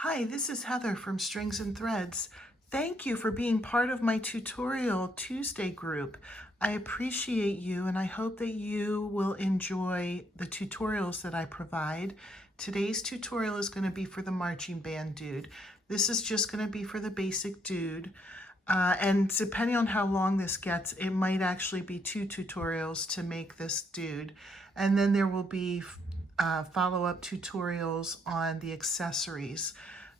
Hi, this is Heather from Strings and Threads. Thank you for being part of my Tutorial Tuesday group. I appreciate you and I hope that you will enjoy the tutorials that I provide. Today's tutorial is going to be for the marching band dude. This is just going to be for the basic dude. And depending on how long this gets, it might actually be 2 tutorials to make this dude. And then there will be follow-up tutorials on the accessories.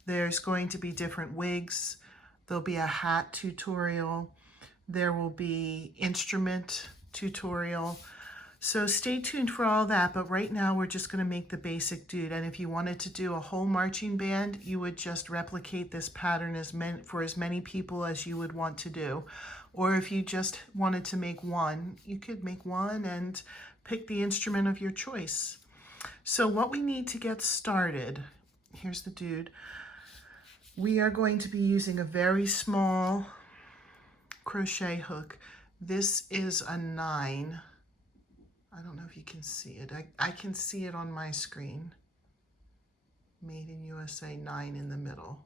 There's going to be different wigs. There'll be a hat tutorial. There will be instrument tutorial. So stay tuned for all that, but right now we're just going to make the basic dude. And if you wanted to do a whole marching band, you would just replicate this pattern for as many people as you would want to do. Or if you just wanted to make one, you could make one and pick the instrument of your choice. So what we need to get started, here's the dude. We are going to be using a very small crochet hook. This is a 9. I don't know if you can see it. I can see it on my screen. Made in USA 9 in the middle.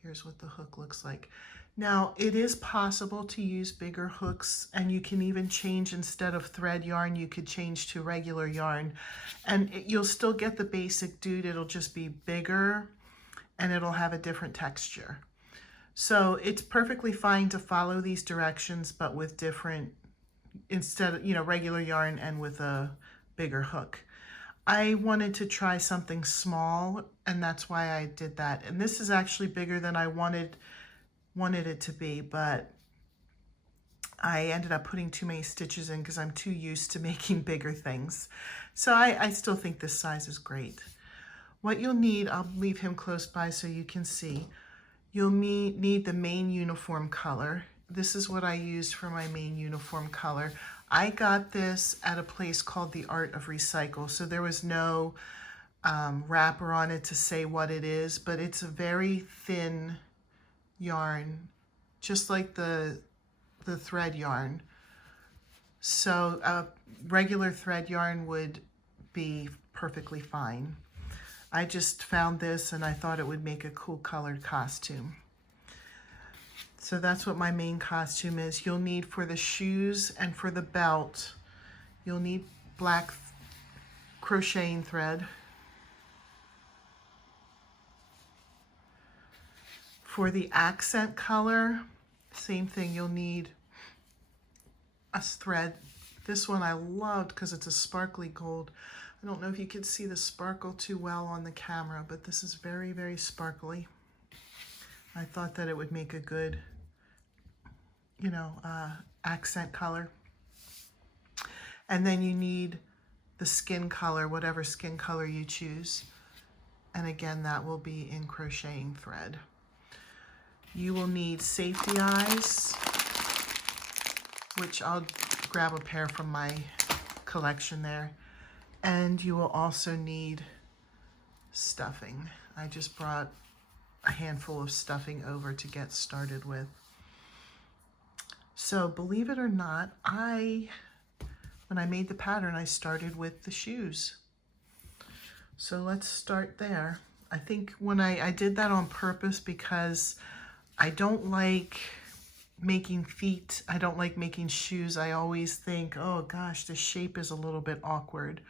Here's what the hook looks like. Now, it is possible to use bigger hooks, and you can even change, instead of thread yarn, you could change to regular yarn. And you'll still get the basic dude. It'll just be bigger, and it'll have a different texture. So it's perfectly fine to follow these directions, but with different, instead of, regular yarn and with a bigger hook. I wanted to try something small, and that's why I did that. And this is actually bigger than I wanted it to be, but I ended up putting too many stitches in because I'm too used to making bigger things. So I still think this size is great. What you'll need, I'll leave him close by so you can see. You'll need the main uniform color. This is what I used for my main uniform color. I got this at a place called the Art of Recycle, so there was no wrapper on it to say what it is, but it's a very thin yarn, just like the thread yarn. So regular thread yarn would be perfectly fine. I just found this and I thought it would make a cool colored costume. So that's what my main costume is. You'll need, for the shoes and for the belt, you'll need black crocheting thread. For the accent color, same thing, you'll need a thread. This one I loved because it's a sparkly gold. I don't know if you can see the sparkle too well on the camera, but this is very, very sparkly. I thought that it would make a good, accent color. And then you need the skin color, whatever skin color you choose. And again, that will be in crocheting thread. You will need safety eyes, which I'll grab a pair from my collection there. And you will also need stuffing. I just brought a handful of stuffing over to get started with. So believe it or not, when I made the pattern, I started with the shoes. So let's start there. I think when I did that on purpose because I don't like making feet. I don't like making shoes. I always think, oh gosh, the shape is a little bit awkward.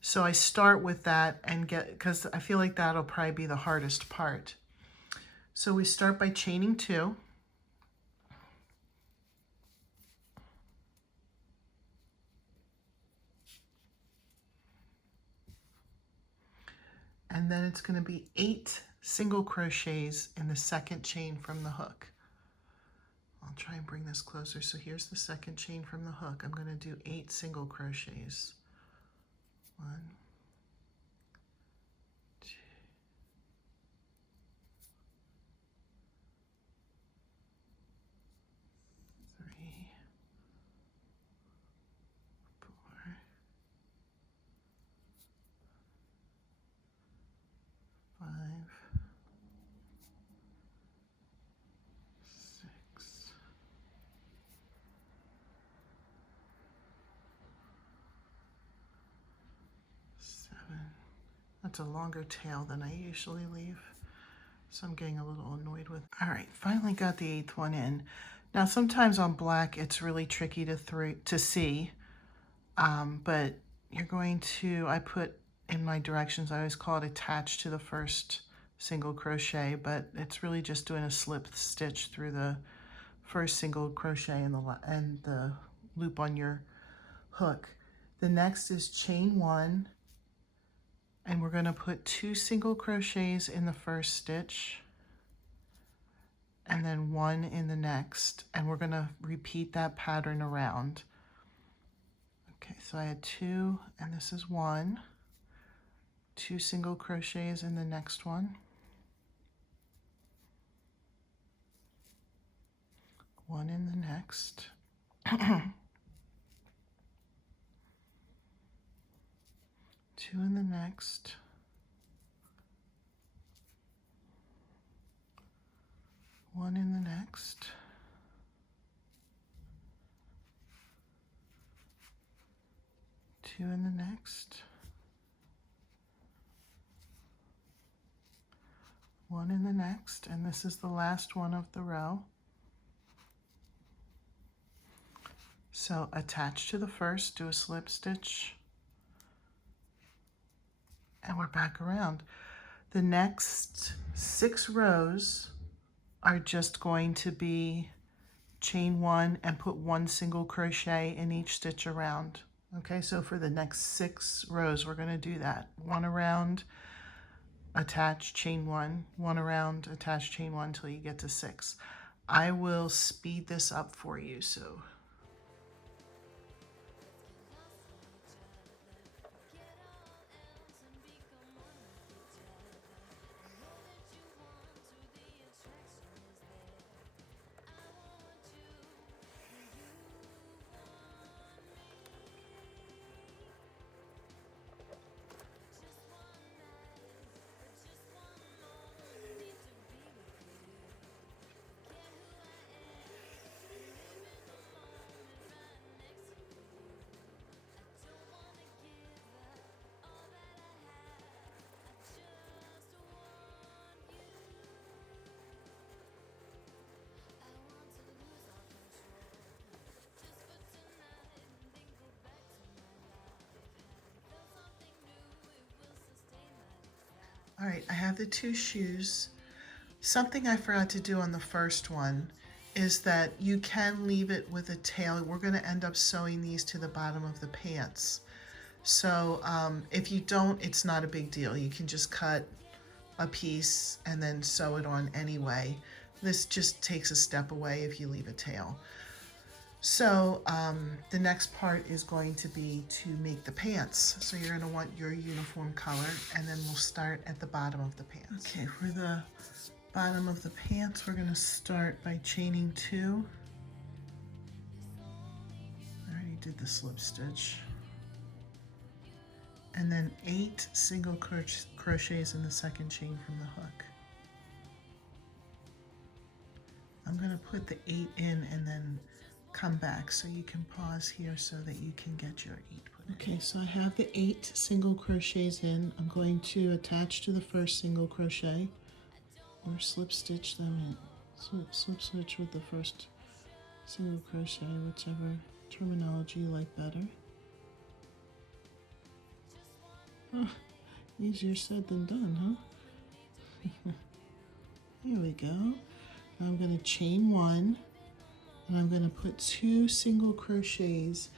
So I start with that and because I feel like that'll probably be the hardest part. So we start by chaining 2. And then it's going to be 8 single crochets in the second chain from the hook. I'll try and bring this closer. So here's the second chain from the hook. I'm going to do 8 single crochets. 1, 2, 3, 4, 5, 6, 7. That's a longer tail than I usually leave. So I'm getting a little annoyed with. All right, finally got the 8th one in. Now sometimes on black it's really tricky to see, but you're going to, I put in my directions, I always call it attached to the first single crochet, but it's really just doing a slip stitch through the first single crochet and the loop on your hook. The next is chain 1, and we're going to put 2 single crochets in the first stitch and then 1 in the next, and we're going to repeat that pattern around. Okay, so I had 2 and this is 1, 2 single crochets in the next one, 1 in the next, 2 in the next, 1 in the next, 2 in the next, 1 in the next, and this is the last one of the row. So attach to the first, do a slip stitch, and we're back around. The next 6 rows are just going to be chain 1 and put 1 single crochet in each stitch around. Okay, so for the next 6 rows we're going to do that. 1 around, attach, chain 1, 1 around, attach, chain 1 until you get to 6. I will speed this up for you, so all right, I have the 2 shoes. Something I forgot to do on the first one is that you can leave it with a tail. We're going to end up sewing these to the bottom of the pants. So if you don't, it's not a big deal. You can just cut a piece and then sew it on anyway. This just takes a step away if you leave a tail. So the next part is going to be to make the pants. So you're going to want your uniform color, and then we'll start at the bottom of the pants. Okay, for the bottom of the pants, we're going to start by chaining 2. I already did the slip stitch. And then 8 single crochets in the second chain from the hook. I'm going to put the 8 in and then come back, so you can pause here so that you can get your 8 put in. Okay, so I have the 8 single crochets in. I'm going to attach to the first single crochet or slip stitch them in. Slip stitch with the first single crochet, whichever terminology you like better. Oh, easier said than done, huh? There we go. Now I'm going to chain 1. And I'm going to put 2 single crochets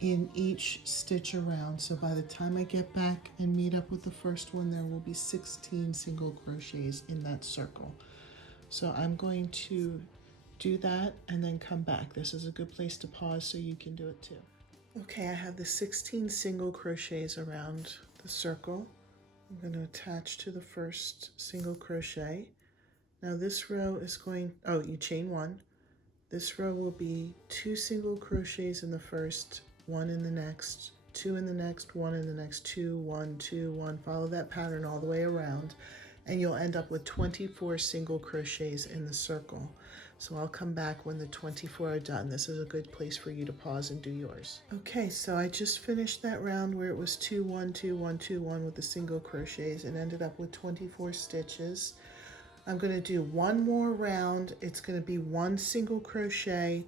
in each stitch around. So by the time I get back and meet up with the first one, there will be 16 single crochets in that circle. So I'm going to do that and then come back. This is a good place to pause so you can do it too. Okay, I have the 16 single crochets around the circle. I'm going to attach to the first single crochet. Now this row is going, you chain 1. This row will be 2 single crochets in the first, 1 in the next, 2 in the next, 1 in the next, 2, 1, 2, 1. Follow that pattern all the way around, and you'll end up with 24 single crochets in the circle. So I'll come back when the 24 are done. This is a good place for you to pause and do yours. Okay, so I just finished that round where it was 2, 1, 2, 1, 2, 1 with the single crochets and ended up with 24 stitches. I'm going to do one more round. It's going to be one single crochet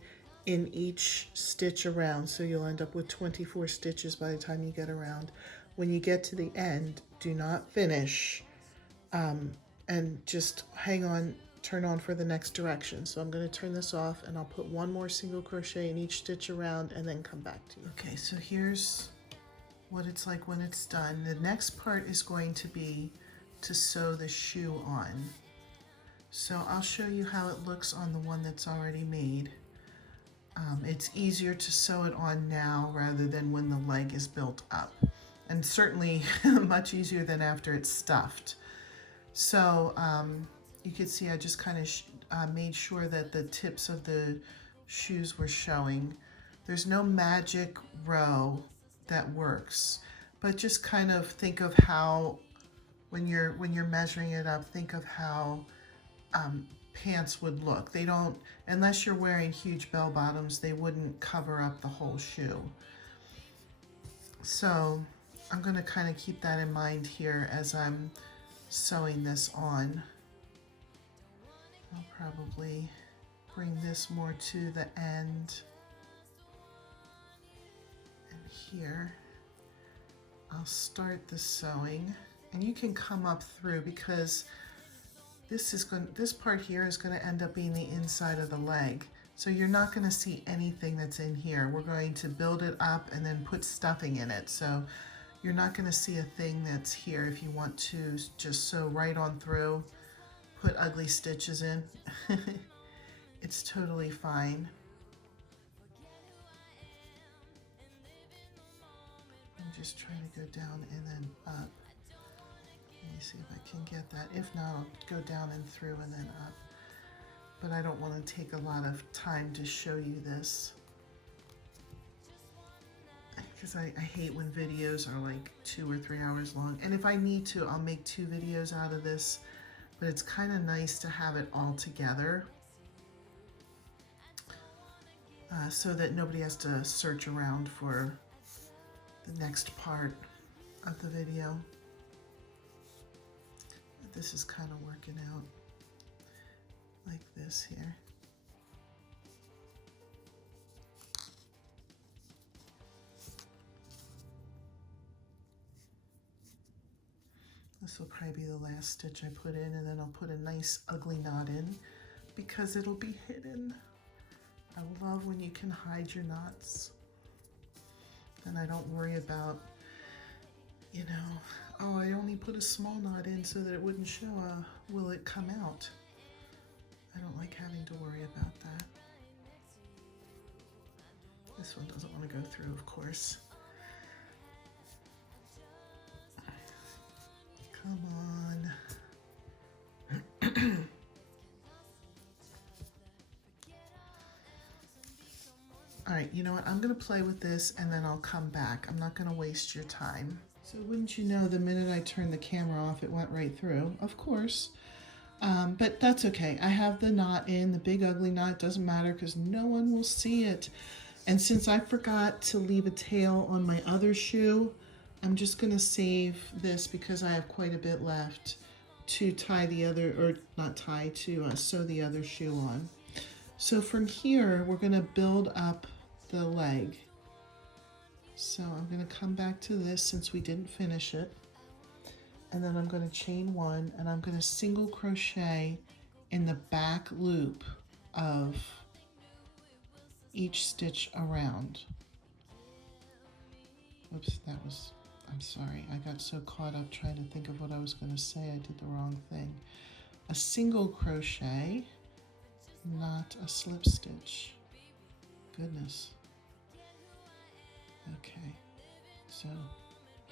in each stitch around, so you'll end up with 24 stitches by the time you get around. When you get to the end, do not finish, and just hang on, turn on for the next direction. So I'm going to turn this off and I'll put one more single crochet in each stitch around and then come back to you. Okay, so here's what it's like when it's done. The next part is going to be to sew the shoe on. So I'll show you how it looks on the one that's already made. It's easier to sew it on now rather than when the leg is built up, and certainly much easier than after it's stuffed. So you can see I just kind of made sure that the tips of the shoes were showing. There's no magic row that works, but just kind of think of how, when you're measuring it up, think of how pants would look. They don't, unless you're wearing huge bell bottoms, they wouldn't cover up the whole shoe. So I'm going to kind of keep that in mind here as I'm sewing this on. I'll probably bring this more to the end, and here I'll start the sewing, and you can come up through because this part here is going to end up being the inside of the leg. So you're not going to see anything that's in here. We're going to build it up and then put stuffing in it. So you're not going to see a thing that's here. If you want to just sew right on through, put ugly stitches in, it's totally fine. I'm just trying to go down and then up. Let me see if I can get that. If not, I'll go down and through and then up. But I don't want to take a lot of time to show you this, because I hate when videos are like 2 or 3 hours long. And if I need to, I'll make 2 videos out of this, but it's kind of nice to have it all together so that nobody has to search around for the next part of the video. This is kind of working out like this here. This will probably be the last stitch I put in, and then I'll put a nice ugly knot in because it'll be hidden. I love when you can hide your knots. Then I don't worry about, you know, oh, I only put a small knot in so that it wouldn't show. Will it come out? I don't like having to worry about that. This one doesn't want to go through, of course. Come on. All right, you know what? I'm going to play with this and then I'll come back. I'm not going to waste your time. So wouldn't you know, the minute I turned the camera off, it went right through, of course. But that's okay. I have the knot in, the big ugly knot. Doesn't matter because no one will see it. And since I forgot to leave a tail on my other shoe, I'm just going to save this because I have quite a bit left to tie the other, or not tie, to sew the other shoe on. So from here, we're going to build up the leg. So I'm going to come back to this since we didn't finish it. And then I'm going to chain 1 and I'm going to single crochet in the back loop of each stitch around. Oops, I'm sorry. I got so caught up trying to think of what I was going to say. I did the wrong thing. A single crochet, not a slip stitch. Goodness. Okay, so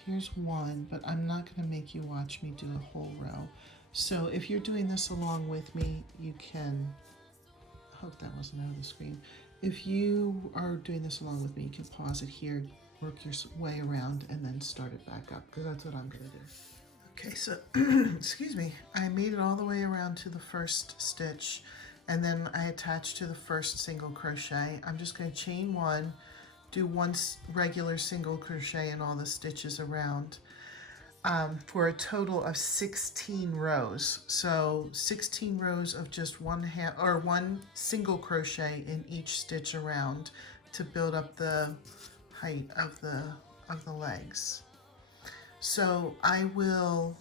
here's 1, but I'm not going to make you watch me do a whole row. So if you're doing this along with me, you can, I hope that wasn't out of the screen. If you are doing this along with me, you can pause it here, work your way around, and then start it back up, because that's what I'm going to do. Okay, so, excuse me, I made it all the way around to the first stitch, and then I attached to the first single crochet. I'm just going to chain 1, do 1 regular single crochet in all the stitches around. for a total of 16 rows. So 16 rows of just one single crochet in each stitch around to build up the height of the legs. So I will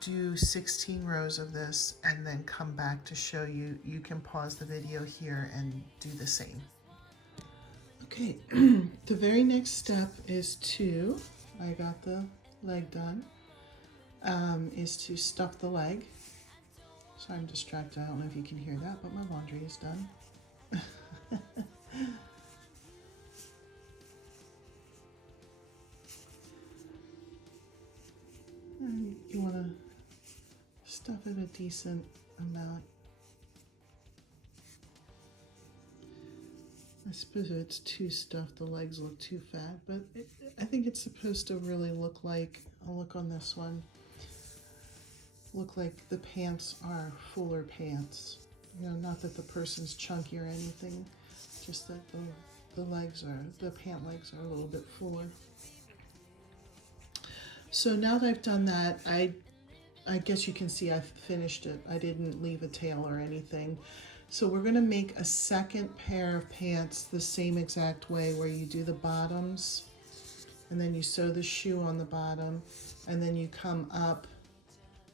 do 16 rows of this and then come back to show you. You can pause the video here and do the same. Okay, the very next step is I got the leg done, is to stuff the leg. Sorry, I'm distracted. I don't know if you can hear that, but my laundry is done. And you want to stuff it a decent amount. I suppose if it's too stuffed, the legs look too fat, but I think it's supposed to really look like, I'll look on this one, look like the pants are fuller pants. You know, not that the person's chunky or anything, just that the pant legs are a little bit fuller. So now that I've done that, I guess you can see I've finished it. I didn't leave a tail or anything. So we're going to make a second pair of pants the same exact way, where you do the bottoms and then you sew the shoe on the bottom, and then you come up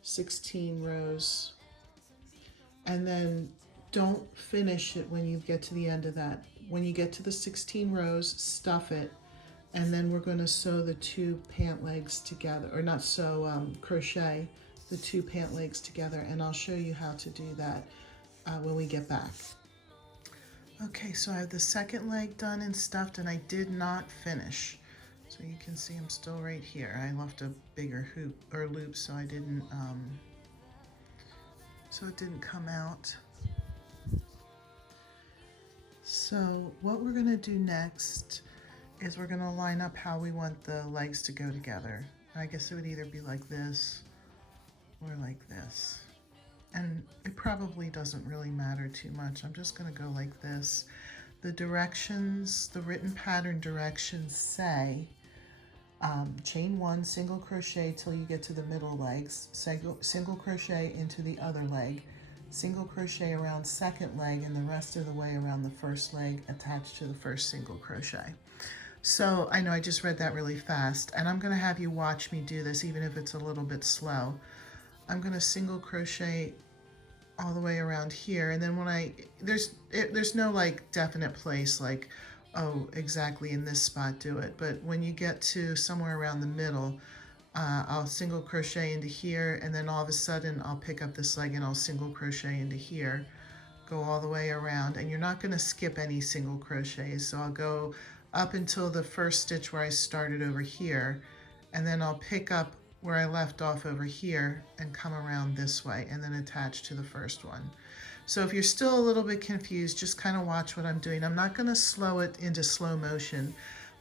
16 rows, and then don't finish it when you get to the end of that. When you get to the 16 rows, stuff it, and then we're going to sew the two pant legs together, or not sew, crochet the two pant legs together, and I'll show you how to do that when we get back. Okay, so I have the second leg done and stuffed, and I did not finish. So you can see I'm still right here. I left a bigger hoop or loop, so I didn't, so it didn't come out. So what we're gonna do next is we're gonna line up how we want the legs to go together. I guess it would either be like this or like this. And it probably doesn't really matter too much. I'm just gonna go like this. The directions, the written pattern directions say, chain one, single crochet till you get to the middle legs, single crochet into the other leg, single crochet around second leg, and the rest of the way around the first leg attached to the first single crochet. So I know I just read that really fast, and I'm gonna have you watch me do this even if it's a little bit slow. I'm gonna single crochet all the way around here, and then when there's no like definite place like, oh, exactly in this spot do it, but when you get to somewhere around the middle, I'll single crochet into here, and then all of a sudden I'll pick up this leg and I'll single crochet into here, go all the way around, and you're not going to skip any single crochets. So I'll go up until the first stitch where I started over here, and then I'll pick up where I left off over here and come around this way and then attach to the first one. So if you're still a little bit confused, just kind of watch what I'm doing. I'm not going to slow it into slow motion,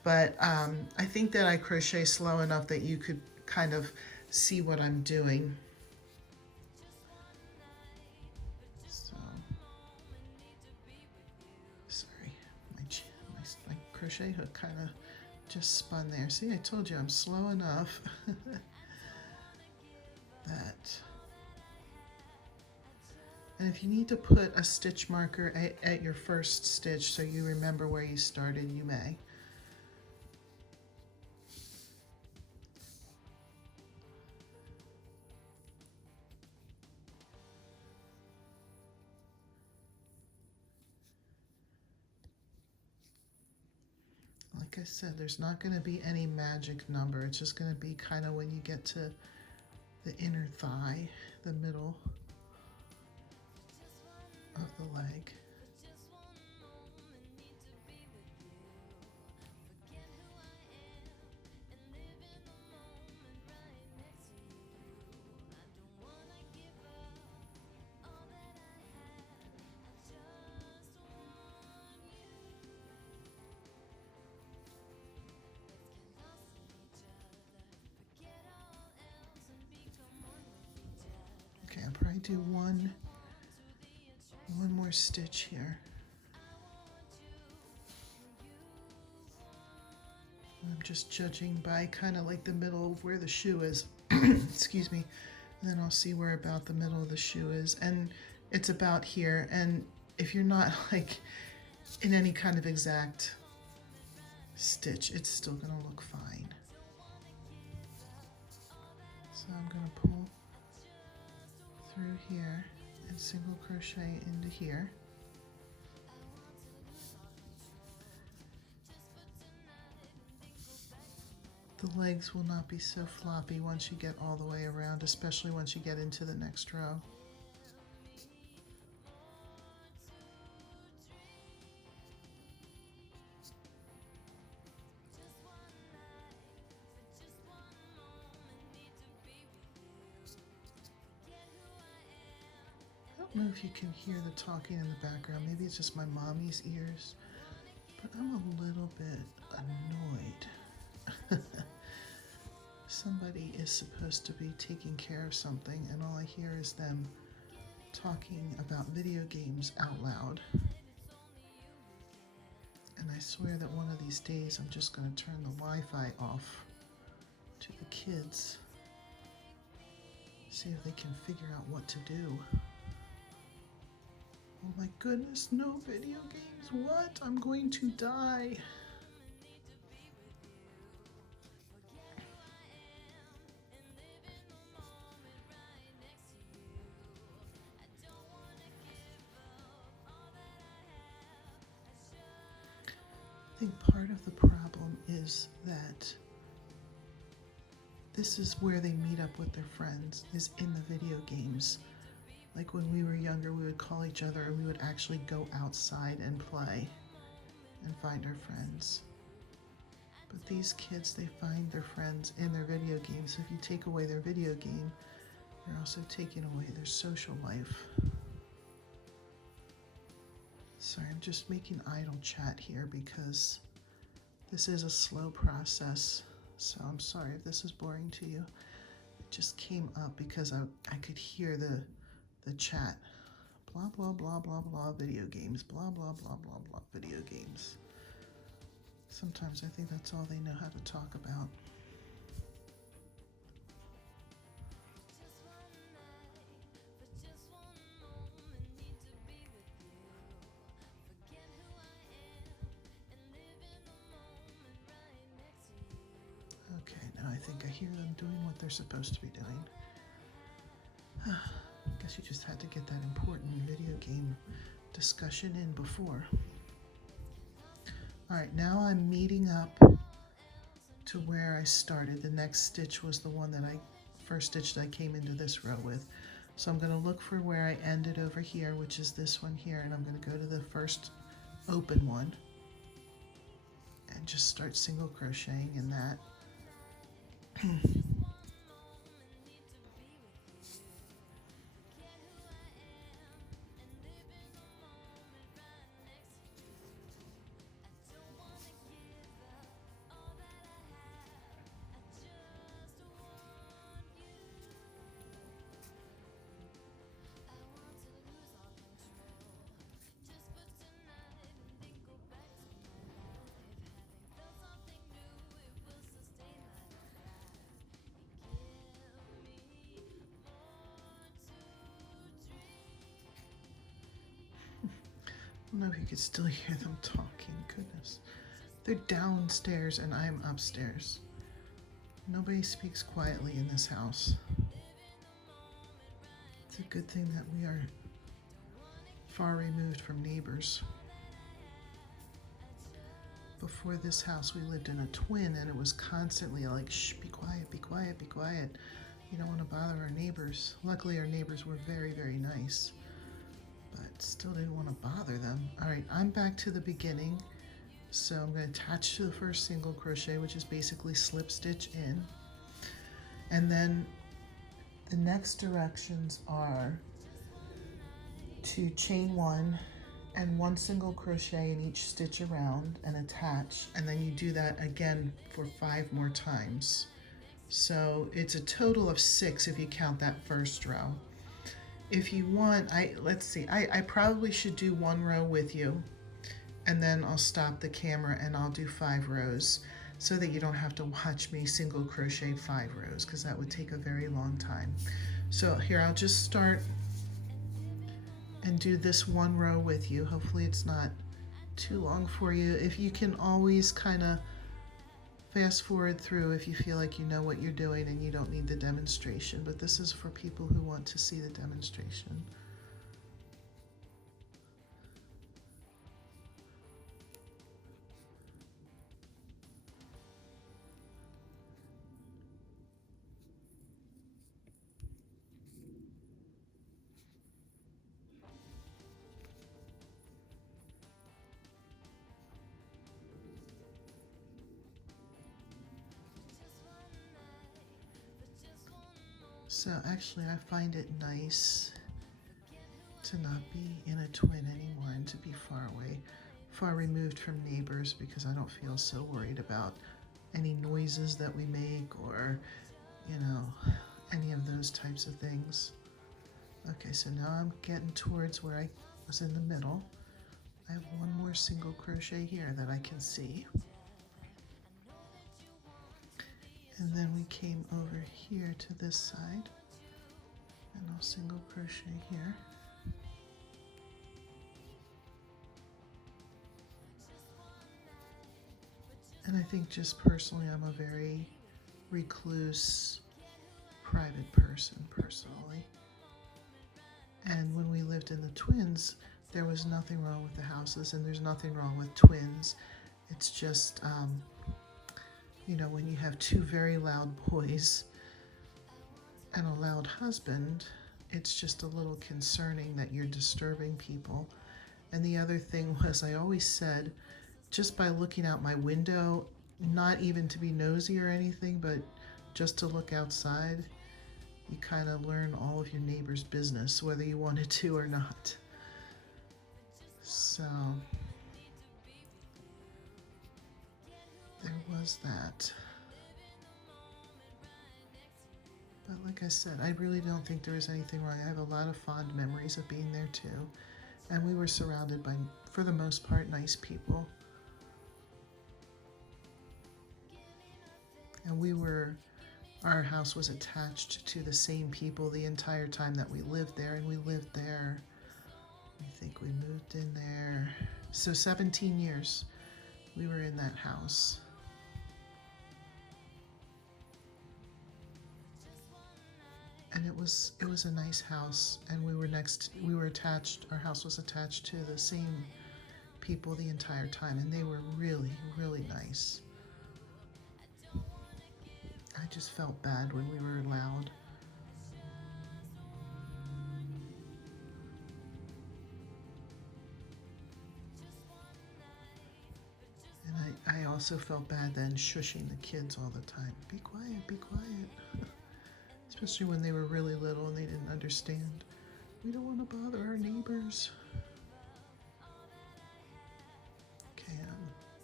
but I think that I crochet slow enough that you could kind of see what I'm doing. So, sorry, my crochet hook kind of just spun there. See, I told you I'm slow enough that. And if you need to put a stitch marker at your first stitch so you remember where you started, you may. Like I said, there's not going to be any magic number. It's just going to be kind of when you get to the inner thigh, the middle of the leg. Okay, I'll probably do one more stitch here. And I'm just judging by kind of like the middle of where the shoe is. Excuse me. And then I'll see where about the middle of the shoe is. And it's about here. And if you're not like in any kind of exact stitch, it's still going to look fine. So I'm going to pull through here and single crochet into here. The legs will not be so floppy once you get all the way around, especially once you get into the next row. I don't know if you can hear the talking in the background. Maybe it's just my mommy's ears, but I'm a little bit annoyed. Somebody is supposed to be taking care of something, and all I hear is them talking about video games out loud. And I swear that one of these days I'm just going to turn the Wi-Fi off to the kids. See if they can figure out what to do. Oh my goodness, no video games. What? I'm going to die. I think part of the problem is that this is where they meet up with their friends, is in the video games. Like when we were younger, we would call each other and we would actually go outside and play and find our friends. But these kids, they find their friends in their video games. So if you take away their video game, you're also taking away their social life. Sorry, I'm just making idle chat here because this is a slow process. So I'm sorry if this is boring to you. It just came up because I could hear the chat. Blah, blah, blah, blah, blah, video games. Blah, blah, blah, blah, blah, video games. Sometimes I think that's all they know how to talk about. Okay, now I think I hear them doing what they're supposed to be doing. Guess you just had to get that important video game discussion in before. All right, now I'm meeting up to where I started. The next stitch was the one that first stitch that I came into this row with. So I'm going to look for where I ended over here, which is this one here, and I'm going to go to the first open one and just start single crocheting in that. I don't know if you could still hear them talking. Goodness. They're downstairs and I'm upstairs. Nobody speaks quietly in this house. It's a good thing that we are far removed from neighbors. Before this house, we lived in a twin and it was constantly like, shh, be quiet, be quiet, be quiet. You don't want to bother our neighbors. Luckily, our neighbors were very, very nice. But still didn't want to bother them. All right, I'm back to the beginning. So I'm going to attach to the first single crochet, which is basically slip stitch in. And then the next directions are to chain one and one single crochet in each stitch around and attach. And then you do that again for 5 more times. So it's a total of 6 if you count that first row. If you want, let's see, I probably should do 1 row with you and then I'll stop the camera and I'll do 5 rows. so that you don't have to watch me single crochet 5 rows, because that would take a very long time. So here, I'll just start and do this 1 row with you. Hopefully it's not too long for you. If you can always kind of fast forward through if you feel like you know what you're doing and you don't need the demonstration, but this is for people who want to see the demonstration. So actually I find it nice to not be in a twin anymore and to be far away, far removed from neighbors, because I don't feel so worried about any noises that we make or, you know, any of those types of things. Okay, so now I'm getting towards where I was in the middle. I have 1 more single crochet here that I can see. And then we came over here to this side, and I'll single crochet here. And I think just personally, I'm a very recluse, private person, personally. And when we lived in the twins, there was nothing wrong with the houses, and there's nothing wrong with twins. It's just, you know, when you have 2 very loud boys and a loud husband, it's just a little concerning that you're disturbing people. And the other thing was, I always said, just by looking out my window, not even to be nosy or anything, but just to look outside, you kind of learn all of your neighbor's business, whether you wanted to or not. So there was that. But like I said, I really don't think there was anything wrong. I have a lot of fond memories of being there too. And we were surrounded by, for the most part, nice people. And our house was attached to the same people the entire time that we lived there, and we lived there, I think we moved in there, so 17 years we were in that house. And it was a nice house, and our house was attached to the same people the entire time, and they were really, really nice. I just felt bad when we were loud. And I also felt bad then shushing the kids all the time. Be quiet, be quiet. Especially when they were really little and they didn't understand. We don't want to bother our neighbors. Okay,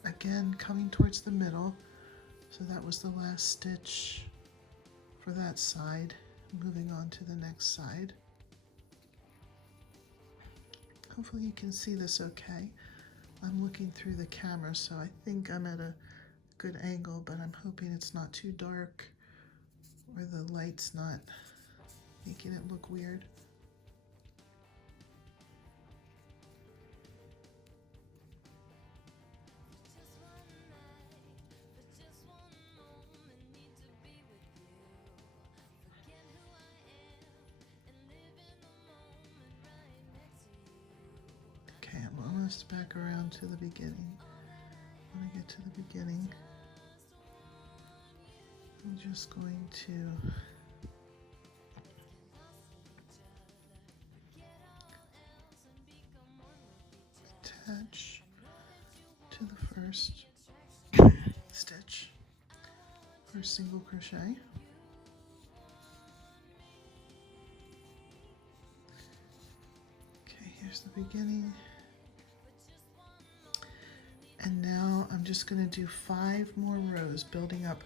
again, coming towards the middle. So that was the last stitch for that side. Moving on to the next side. Hopefully you can see this okay. I'm looking through the camera, so I think I'm at a good angle, but I'm hoping it's not too dark or the light's not making it look weird. Okay, I'm almost back around to the beginning. When I get to the beginning, I'm just going to attach to the first stitch for single crochet. Okay, here's the beginning. And now I'm just going to do 5 more rows, building up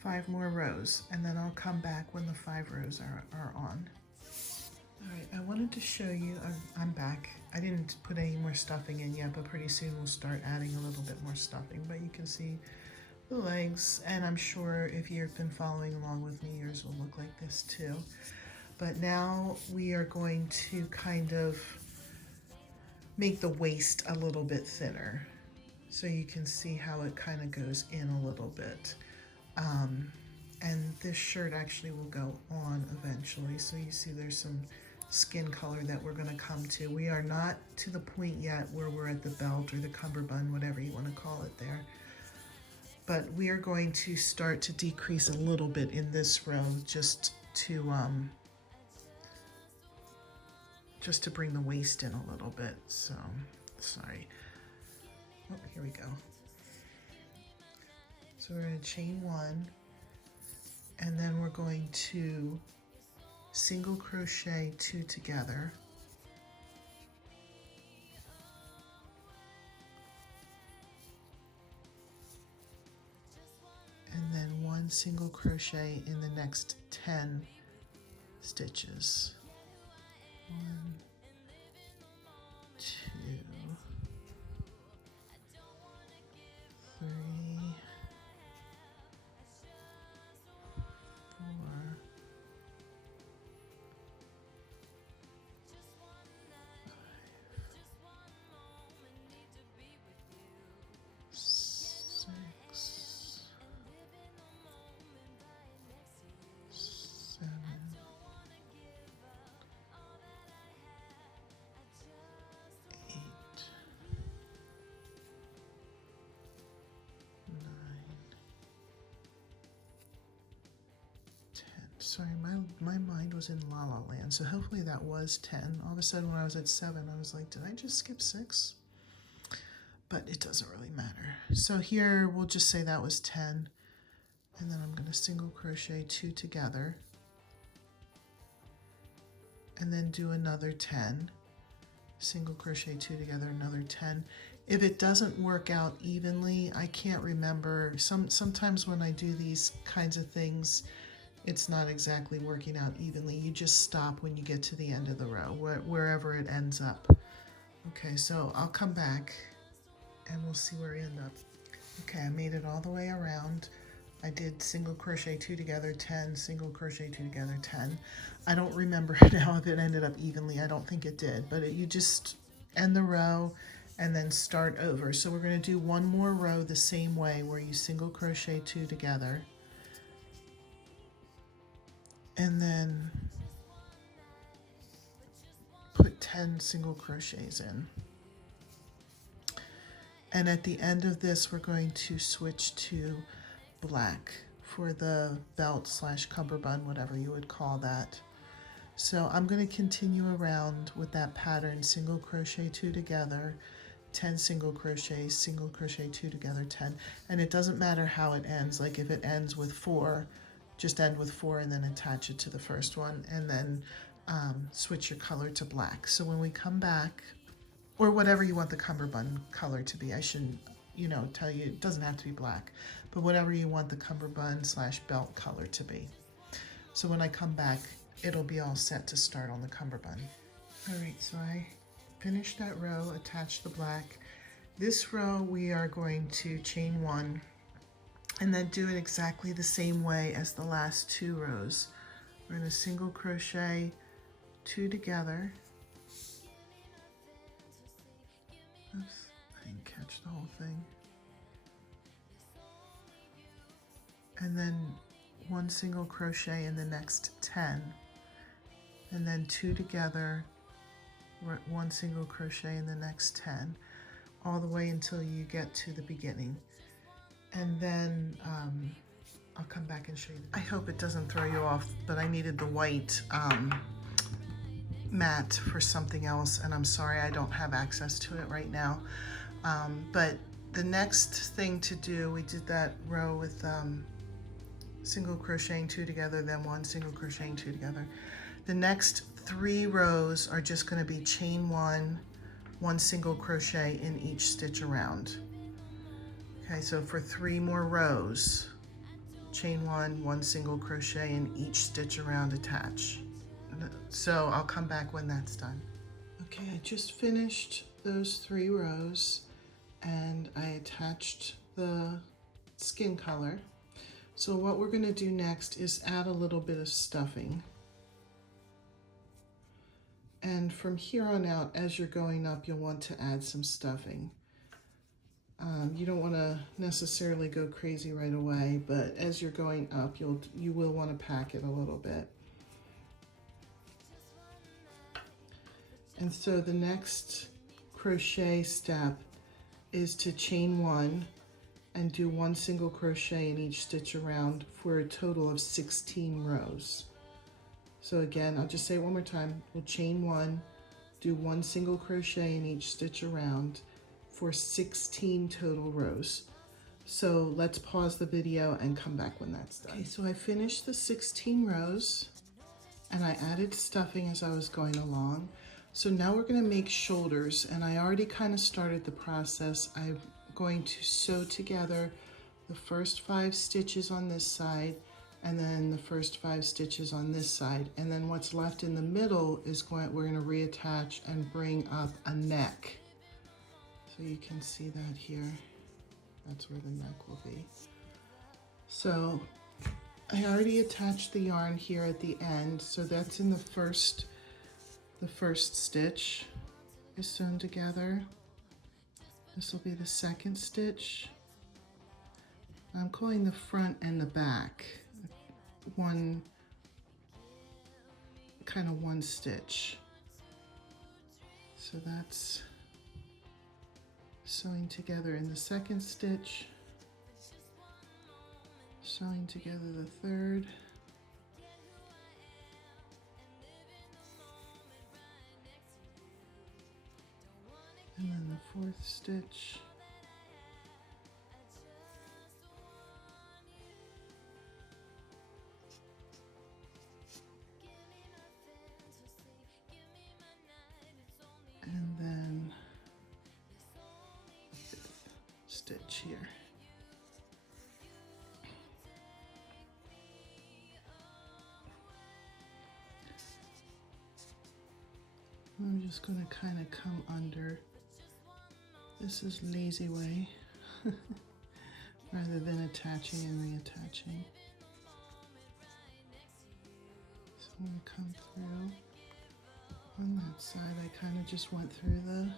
5 more rows, and then I'll come back when the 5 rows are on. All right, I wanted to show you, I'm back. I didn't put any more stuffing in yet, but pretty soon we'll start adding a little bit more stuffing. But you can see the legs, and I'm sure if you've been following along with me, yours will look like this too. But now we are going to kind of make the waist a little bit thinner, so you can see how it kind of goes in a little bit. And this shirt actually will go on eventually, so you see there's some skin color that we're going to come to. We are not to the point yet where we're at the belt or the cummerbund, whatever you want to call it there. But we are going to start to decrease a little bit in this row just to bring the waist in a little bit. So, sorry. Oh, here we go. So we're going to chain 1, and then we're going to single crochet 2 together. And then 1 single crochet in the next 10 stitches. 1, 2, 3, 4, 6, 7, 8, 9, 10. Sorry, my mind was in La La Land, so hopefully that was 10. All of a sudden when I was at 7, I was like, did I just skip 6? But it doesn't really matter. So here we'll just say that was 10, and then I'm going to single crochet 2 together, and then do another 10, single crochet 2 together, another 10. If it doesn't work out evenly, I can't remember. Sometimes when I do these kinds of things, it's not exactly working out evenly. You just stop when you get to the end of the row, wherever it ends up. Okay, so I'll come back and we'll see where we end up. Okay, I made it all the way around. I did single crochet 2 together, 10, single crochet 2 together, 10. I don't remember now if it ended up evenly. I don't think it did, but you just end the row and then start over. So we're going to do one more row the same way, where you single crochet 2 together, and then put 10 single crochets in. And at the end of this, we're going to switch to black for the belt / cummerbund, whatever you would call that. So I'm going to continue around with that pattern, single crochet 2 together, 10 single crochets, single crochet 2 together, 10. And it doesn't matter how it ends. Like if it ends with 4, just end with 4 and then attach it to the first one, and then switch your color to black. So when we come back, or whatever you want the cummerbund color to be, I shouldn't, tell you, it doesn't have to be black, but whatever you want the cummerbund / belt color to be. So when I come back, it'll be all set to start on the cummerbund. All right, so I finished that row, attached the black. This row we are going to chain 1 and then do it exactly the same way as the last 2 rows. We're going to single crochet 2 together. Oops, I didn't catch the whole thing. And then 1 single crochet in the next 10, and then 2 together, 1 single crochet in the next 10, all the way until you get to the beginning. And then I'll come back and show you. I hope it doesn't throw you off, but I needed the white mat for something else, and I'm sorry I don't have access to it right now. But the next thing to do, we did that row with single crocheting 2 together, then 1 single crocheting 2 together. The next 3 rows are just going to be chain 1, 1 single crochet in each stitch around. Okay, so for 3 more rows, chain 1, 1 single crochet in each stitch around, attach. So I'll come back when that's done. Okay, I just finished those 3 rows and I attached the skin color. So what we're going to do next is add a little bit of stuffing. And from here on out, as you're going up, you'll want to add some stuffing. You don't want to necessarily go crazy right away, but as you're going up, you will want to pack it a little bit. And so the next crochet step is to chain 1 and do 1 single crochet in each stitch around for a total of 16 rows. So again, I'll just say it one more time. We'll chain 1, do 1 single crochet in each stitch around for 16 total rows. So let's pause the video and come back when that's done. Okay, so I finished the 16 rows and I added stuffing as I was going along. So now we're going to make shoulders, and I already kind of started the process. I'm going to sew together the first 5 stitches on this side and then the first 5 stitches on this side, and then what's left in the middle is we're going to reattach and bring up a neck. So you can see that here. That's where the neck will be. So I already attached the yarn here at the end, so that's in the first stitch is sewn together. This will be the second stitch. I'm calling the front and the back one stitch. So that's sewing together in the second stitch, sewing together the third, and then the fourth stitch, and then the fifth stitch here. I'm just going to kind of come under. This is lazy way rather than attaching and reattaching. So I'm going to come through on that side. I kind of just went through the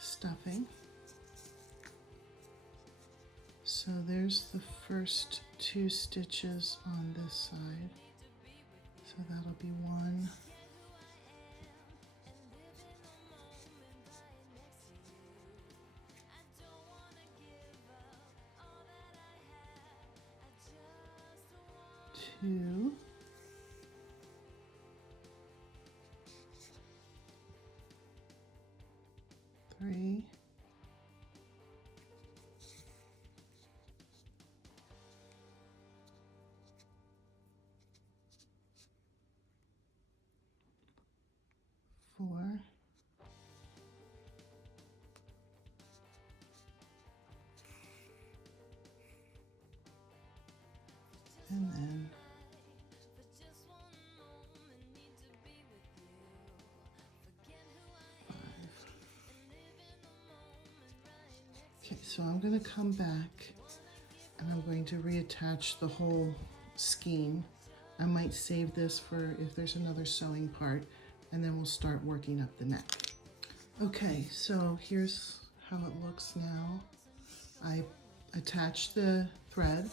stuffing. So there's the first 2 stitches on this side. So that'll be 1. Two, 3, 4, and then 5. Okay, so I'm going to come back and I'm going to reattach the whole skein. I might save this for if there's another sewing part, and then we'll start working up the neck. Okay, so here's how it looks now. I attached the thread,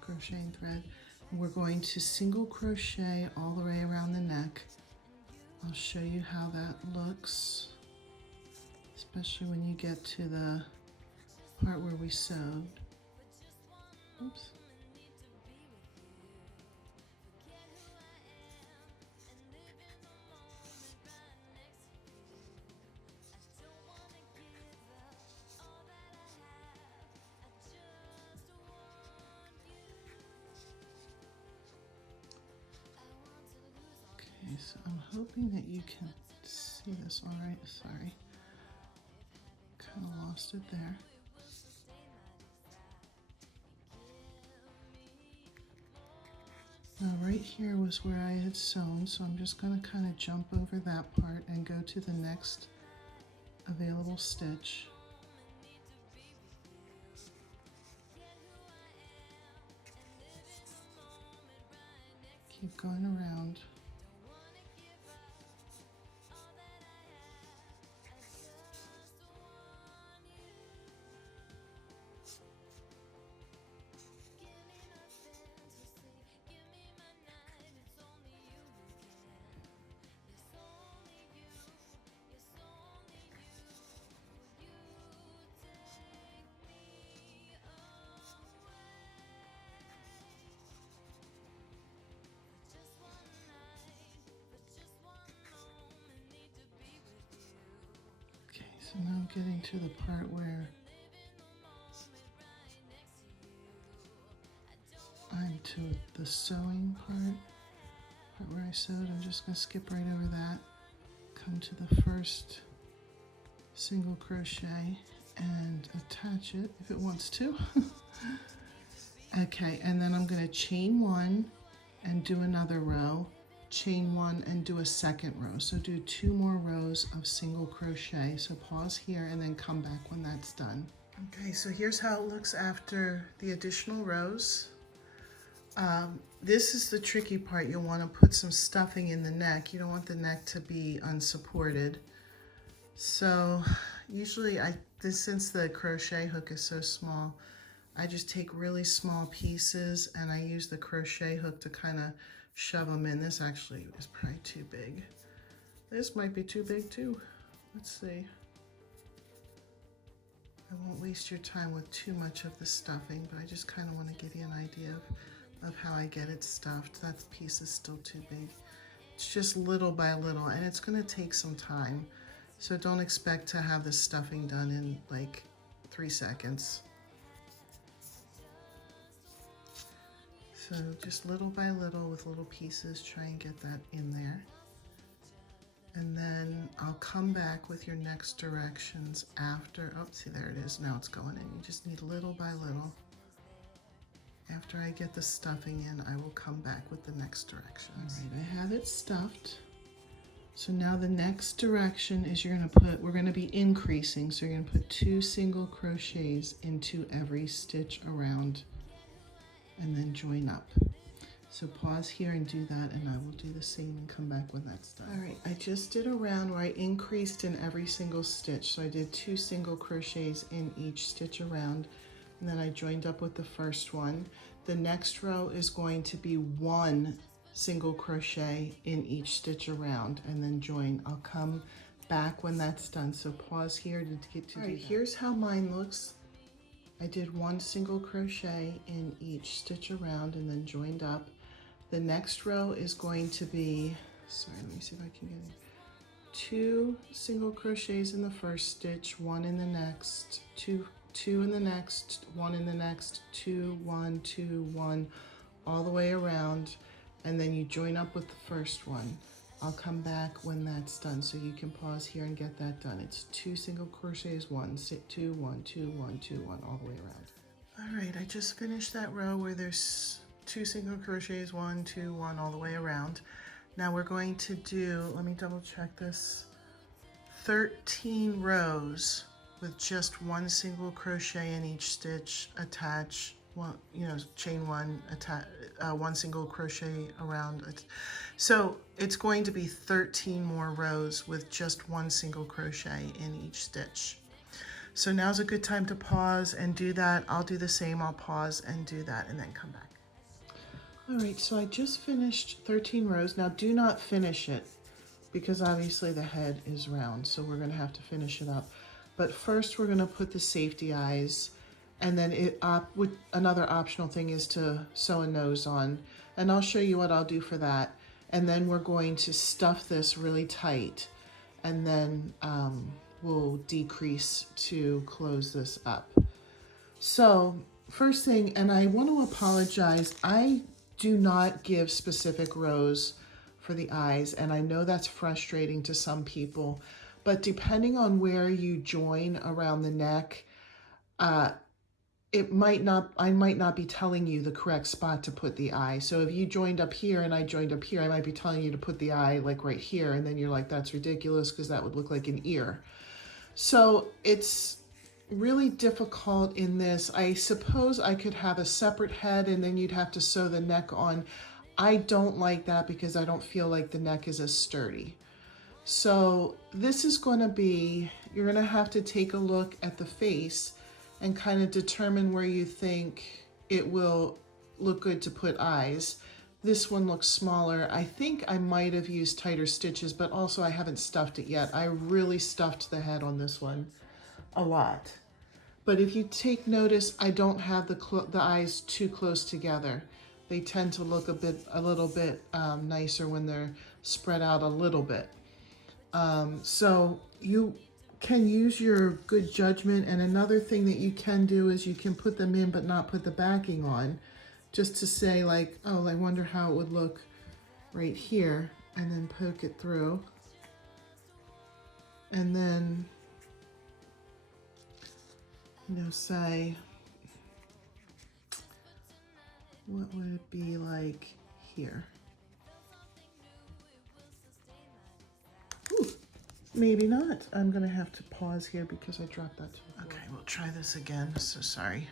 crocheting thread, and we're going to single crochet all the way around the neck. I'll show you how that looks, especially when you get to the part where we sewed. Oops. Okay, so I'm hoping that you can see this all right. Sorry, kind of lost it there. Now right here was where I had sewn, so I'm just going to kind of jump over that part and go to the next available stitch. Keep going around. So now I'm getting to the part where I'm to the sewing part where I sewed. I'm just going to skip right over that, come to the first single crochet and attach it if it wants to. Okay, and then I'm going to chain one and do another row, chain one and do a second row. So do 2 more rows of single crochet. So pause here and then come back when that's done. Okay, so here's how it looks after the additional rows. This is the tricky part. You'll want to put some stuffing in the neck. You don't want the neck to be unsupported. So usually since the crochet hook is so small, I just take really small pieces and I use the crochet hook to kind of shove them in. This actually is probably too big. This might be too big too. Let's see. I won't waste your time with too much of the stuffing, but I just kind of want to give you an idea of how I get it stuffed. That piece is still too big. It's just little by little, and it's going to take some time. So don't expect to have the stuffing done in like 3 seconds. So just little by little with little pieces, try and get that in there. And then I'll come back with your next directions after. Oh, see, there it is. Now it's going in. You just need little by little. After I get the stuffing in, I will come back with the next directions. All right, I have it stuffed. So now the next direction is we're going to be increasing. So you're going to put 2 single crochets into every stitch around and then join up. So pause here and do that, and I will do the same and come back when that's done. All right, I just did a round where I increased in every single stitch. So I did 2 single crochets in each stitch around, and then I joined up with the first one. The next row is going to be 1 single crochet in each stitch around, and then join. I'll come back when that's done. So pause here to get to. All right, here's how mine looks. I did 1 single crochet in each stitch around and then joined up. The next row is going to be, sorry, let me see if I can get it. 2 single crochets in the first stitch, 1 in the next, 2 in the next, 1 in the next, 2, 1, 2, 1, all the way around, and then you join up with the first one. I'll come back when that's done, so you can pause here and get that done. It's 2 single crochets, 1, 2, 1, 2, 1, 2, 1, all the way around. All right, I just finished that row where there's 2 single crochets, 1, 2, 1, all the way around. Now we're going to do, let me double check this, 13 rows with just 1 single crochet in each stitch, attach, chain 1, attach, 1 single crochet around it. So it's going to be 13 more rows with just 1 single crochet in each stitch. So now's a good time to pause and do that. I'll do the same. I'll pause and do that and then come back. All right, so I just finished 13 rows. Now do not finish it because obviously the head is round, so we're going to have to finish it up. But first we're going to put the safety eyes, and then another optional thing is to sew a nose on, and I'll show you what I'll do for that. And then we're going to stuff this really tight, and then we'll decrease to close this up. So first thing, and I want to apologize, I do not give specific rows for the eyes, and I know that's frustrating to some people, but depending on where you join around the neck, I might not be telling you the correct spot to put the eye. So if you joined up here and I joined up here, I might be telling you to put the eye like right here, and then you're like, that's ridiculous because that would look like an ear. So it's really difficult in this. I suppose I could have a separate head and then you'd have to sew the neck on. I don't like that because I don't feel like the neck is as sturdy. So this is going to be, you're going to have to take a look at the face and kind of determine where you think it will look good to put eyes. This one looks smaller. I think I might have used tighter stitches, but also I haven't stuffed it yet. I really stuffed the head on this one a lot. But if you take notice, I don't have the eyes too close together. They tend to look a little bit nicer when they're spread out a little bit. So you can use your good judgment. And another thing that you can do is you can put them in but not put the backing on, just to say like, oh, I wonder how it would look right here, and then poke it through. And then, you know, say, what would it be like here? Ooh, maybe not. I'm gonna have to pause here because I dropped that too. Okay, we'll try this again. So sorry.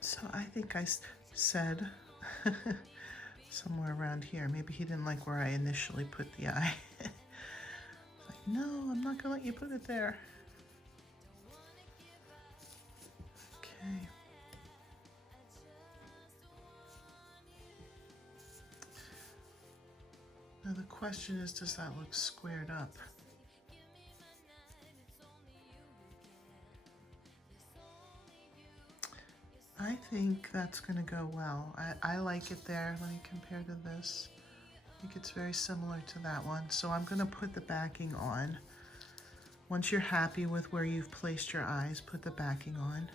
So I think I said somewhere around here. Maybe he didn't like where I initially put the eye. Like, no, I'm not gonna let you put it there. Okay. Now the question is, does that look squared up? I think that's gonna go well. I like it there. Let me compare to this. I think it's very similar to that one. So I'm gonna put the backing on. Once you're happy with where you've placed your eyes, put the backing on.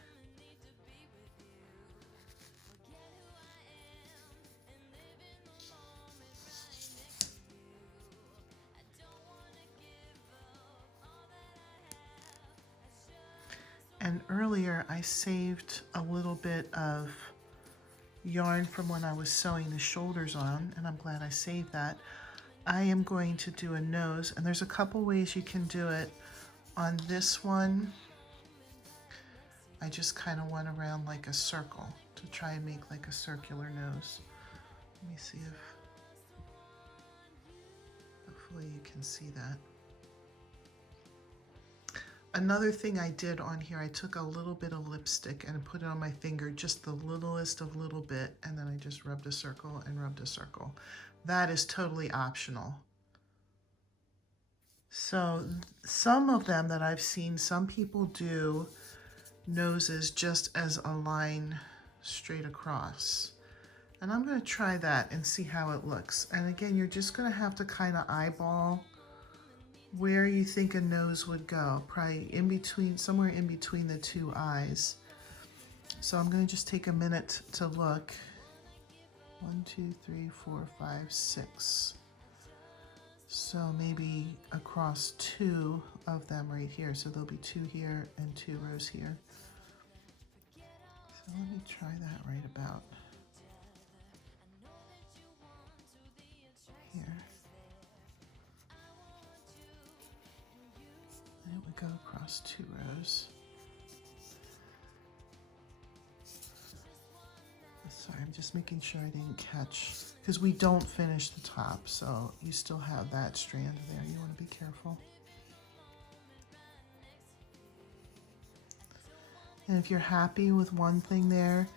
And earlier I saved a little bit of yarn from when I was sewing the shoulders on, and I'm glad I saved that. I am going to do a nose, and there's a couple ways you can do it. On this one, I just kind of went around like a circle to try and make like a circular nose. Let me see if, hopefully you can see that. Another thing I did on here, I took a little bit of lipstick and put it on my finger, just the littlest of little bit, and then I just rubbed a circle and rubbed a circle. That is totally optional. So some of them that I've seen, some people do noses just as a line straight across. And I'm going to try that and see how it looks. And again, you're just going to have to kind of eyeball where you think a nose would go, probably in between, somewhere in between the two eyes. So I'm going to just take a minute to look. 1, 2, 3, 4, 5, 6. So maybe across 2 of them right here. So there'll be 2 here and 2 rows here. So let me try that right about here. And it would go across 2 rows. Sorry, I'm just making sure I didn't catch, because we don't finish the top, so you still have that strand there. You want to be careful. And if you're happy with one thing there,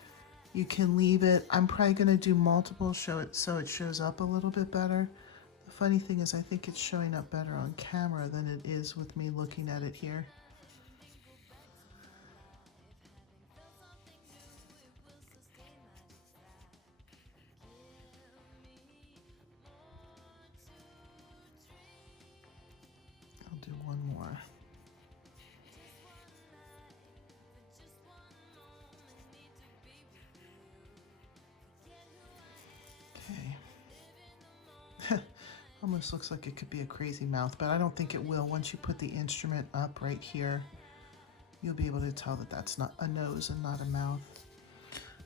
you can leave it. I'm probably going to do multiple so it shows up a little bit better. The funny thing is I think it's showing up better on camera than it is with me looking at it here. I'll do one more. Okay. Almost looks like it could be a crazy mouth, but I don't think it will. Once you put the instrument up right here, you'll be able to tell that that's not a nose and not a mouth.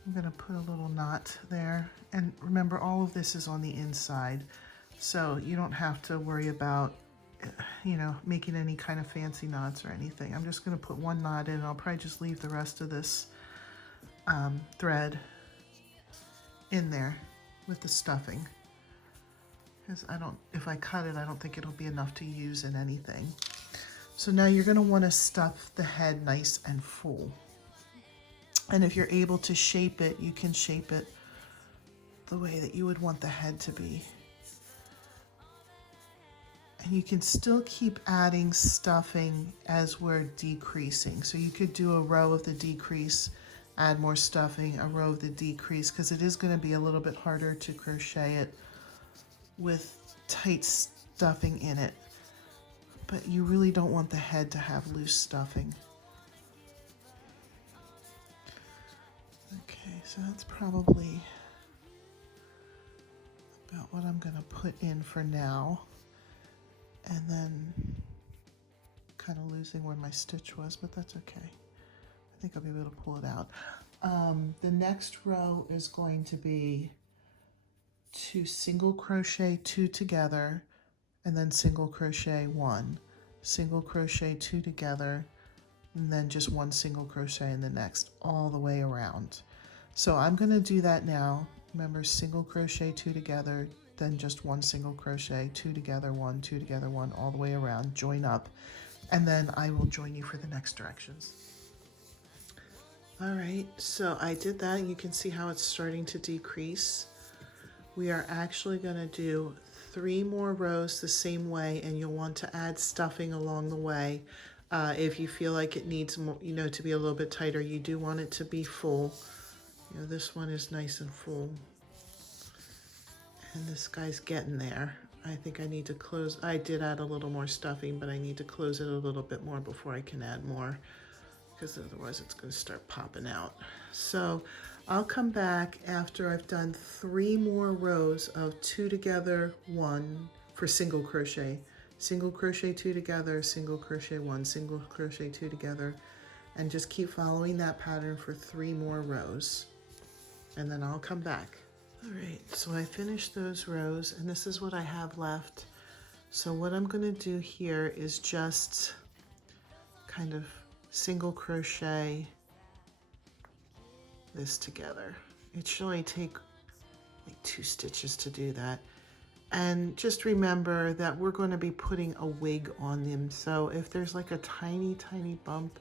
I'm going to put a little knot there. And remember, all of this is on the inside, so you don't have to worry about, you know, making any kind of fancy knots or anything. I'm just going to put one knot in, and I'll probably just leave the rest of this thread in there with the stuffing. Because if I cut it, I don't think it'll be enough to use in anything. So now you're going to want to stuff the head nice and full. And if you're able to shape it, you can shape it the way that you would want the head to be. And you can still keep adding stuffing as we're decreasing. So you could do a row of the decrease, add more stuffing, a row of the decrease, because it is going to be a little bit harder to crochet it with tight stuffing in it. But you really don't want the head to have loose stuffing. Okay, so that's probably about what I'm going to put in for now. And then kind of losing where my stitch was, but that's okay. I think I'll be able to pull it out. The next row is going to be 2 single crochet 2 together, and then single crochet 1, single crochet 2 together, and then just 1 single crochet in the next, all the way around. So I'm going to do that now. Remember, single crochet 2 together, then just 1 single crochet, 2 together, 1, 2 together, 1, all the way around, join up, and then I will join you for the next directions. All right, so I did that. You can see how it's starting to decrease. We are actually going to do 3 more rows the same way, and you'll want to add stuffing along the way. If you feel like it needs more, to be a little bit tighter, you do want it to be full. This one is nice and full. And this guy's getting there. I think I need to close. I did add a little more stuffing, but I need to close it a little bit more before I can add more, because otherwise it's going to start popping out. So I'll come back after I've done 3 more rows of 2 together, 1 for single crochet, 2 together, single crochet 1, single crochet 2 together, and just keep following that pattern for 3 more rows, and then I'll come back. All right, so I finished those rows, and this is what I have left. So what I'm going to do here is just kind of single crochet this together. It should only take like 2 stitches to do that. And just remember that we're going to be putting a wig on them. So if there's like a tiny, tiny bump,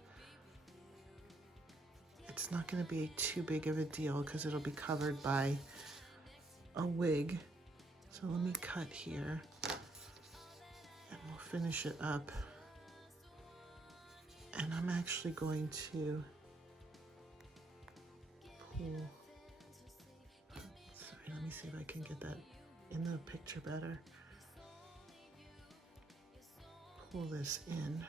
it's not going to be too big of a deal because it'll be covered by a wig. So let me cut here and we'll finish it up. And I'm actually going to pull, sorry, let me see if I can get that in the picture better. Pull this in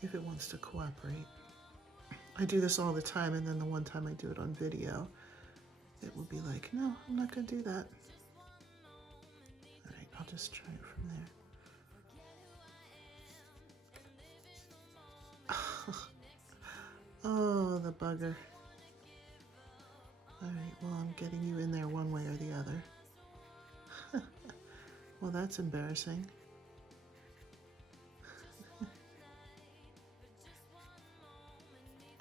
if it wants to cooperate. I do this all the time, and then the one time I do it on video, it will be like, no, I'm not going to do that. All right, I'll just try it from there. Oh, the bugger. All right, well, I'm getting you in there one way or the other. Well, that's embarrassing.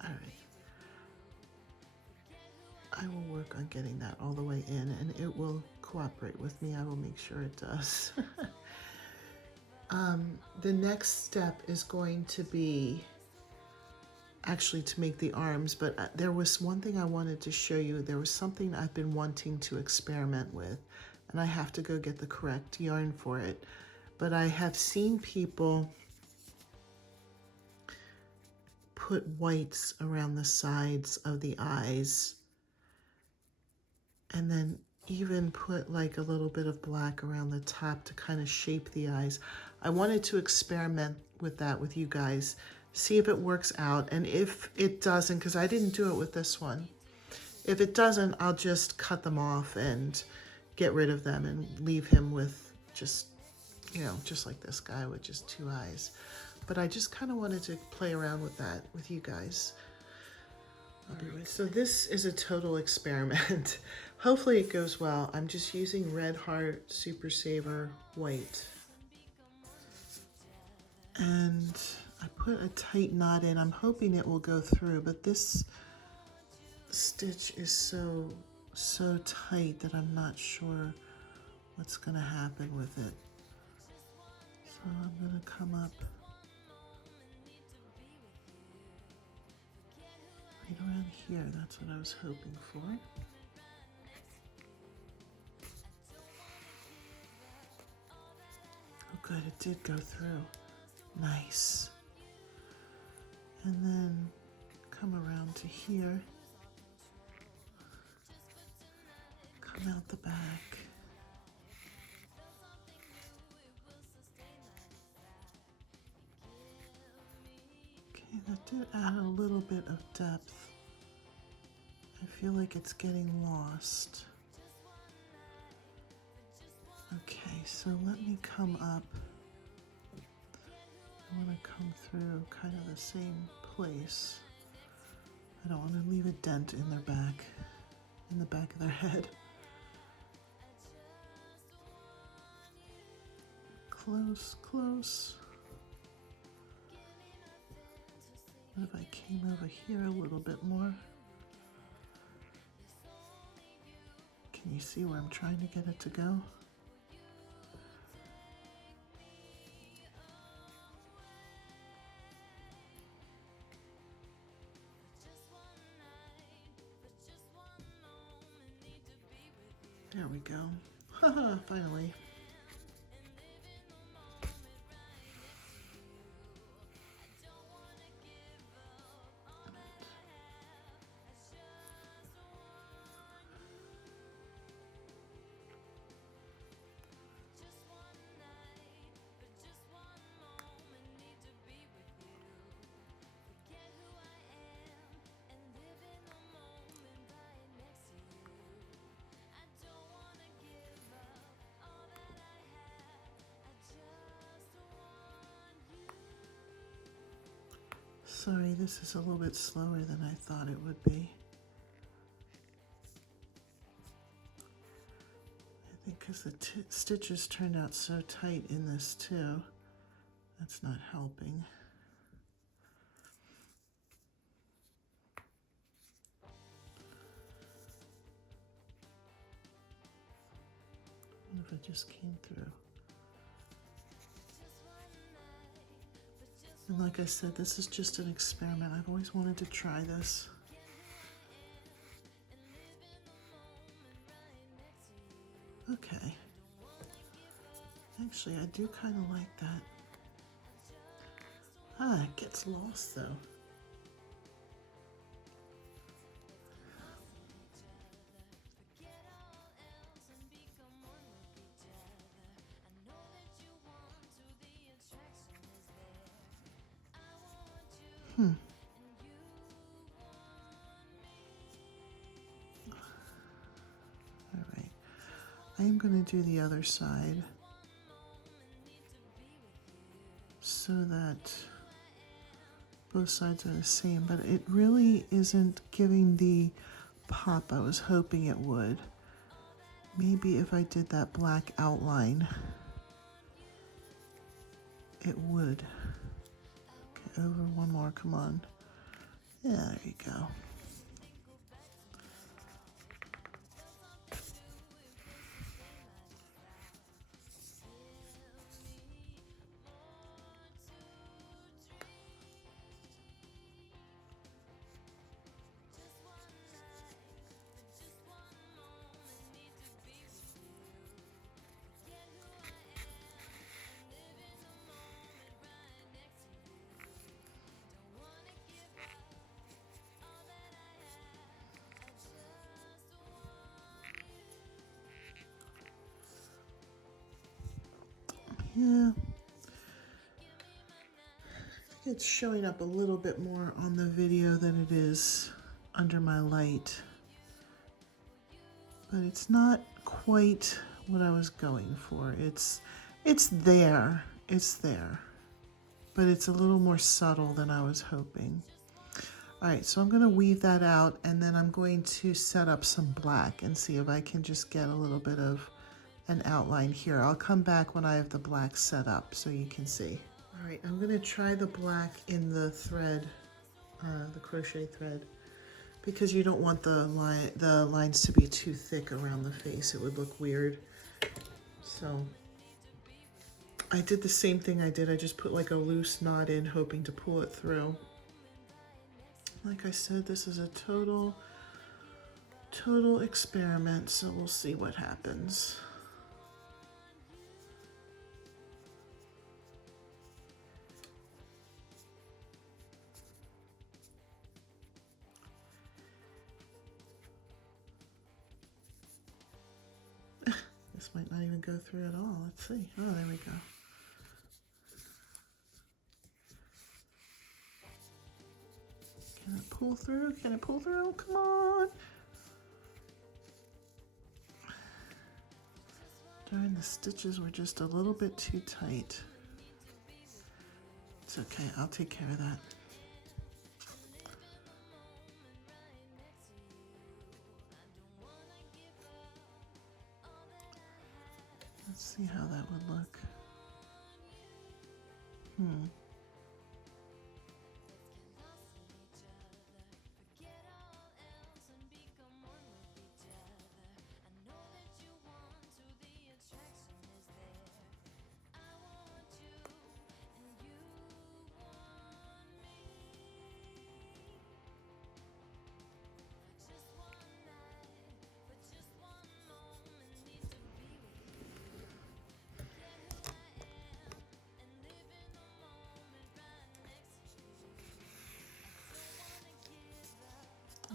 All right. I will work on getting that all the way in, and it will cooperate with me. I will make sure it does. The next step is going to be actually to make the arms, but there was one thing I wanted to show you. There was something I've been wanting to experiment with, and I have to go get the correct yarn for it. But I have seen people put whites around the sides of the eyes, and then even put like a little bit of black around the top to kind of shape the eyes. I wanted to experiment with that with you guys, see if it works out. And if it doesn't, because I didn't do it with this one, if it doesn't, I'll just cut them off and get rid of them and leave him with just, just like this guy with just 2 eyes. But I just kind of wanted to play around with that with you guys. Right, so this is a total experiment. Hopefully it goes well. I'm just using Red Heart Super Saver White. And I put a tight knot in. I'm hoping it will go through, but this stitch is so tight that I'm not sure what's going to happen with it. So I'm going to come up right around here. That's what I was hoping for. Oh good, it did go through. Nice. And then come around to here. Come out the back. Okay, that did add a little bit of depth. I feel like it's getting lost. Okay, so let me come up. I want to come through kind of the same place. I don't want to leave a dent in their back, in the back of their head. Close, close. What if I came over here a little bit more? Can you see where I'm trying to get it to go? There we go. Haha, finally. Sorry, this is a little bit slower than I thought it would be. I think because the stitches turned out so tight in this too, that's not helping. What if it just came through? And like I said, this is just an experiment. I've always wanted to try this. Okay. Actually, I do kind of like that. Ah, it gets lost though. All right. I am going to do the other side so that both sides are the same, but it really isn't giving the pop I was hoping it would. Maybe if I did that black outline, it would. Okay, over one more, come on. Yeah, there you go. Yeah, I think it's showing up a little bit more on the video than it is under my light, but it's not quite what I was going for. It's there, but it's a little more subtle than I was hoping. All right, so I'm going to weave that out, and then I'm going to set up some black and see if I can just get a little bit of an outline here. I'll come back when I have the black set up so you can see. All right, I'm going to try the black in the thread, the crochet thread. because you don't want the lines to be too thick around the face. It would look weird. So I did the same thing I did. I just put like a loose knot in, hoping to pull it through. Like I said, this is a total experiment, so we'll see what happens. This might not even go through at all. Let's see. Oh, there we go. Can it pull through? Can it pull through? Come on. Darn, the stitches were just a little bit too tight. It's okay. I'll take care of that. Let's see how that would look.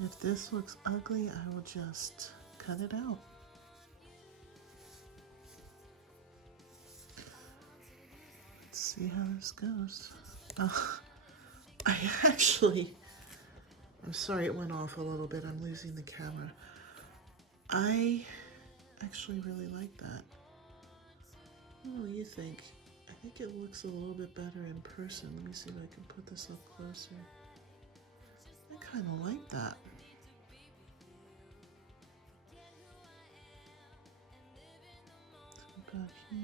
If this looks ugly, I will just cut it out. Let's see how this goes. I'm sorry it went off a little bit. I'm losing the camera. I actually really like that. What do you think? I think it looks a little bit better in person. Let me see if I can put this up closer. I kind of like that. Back here.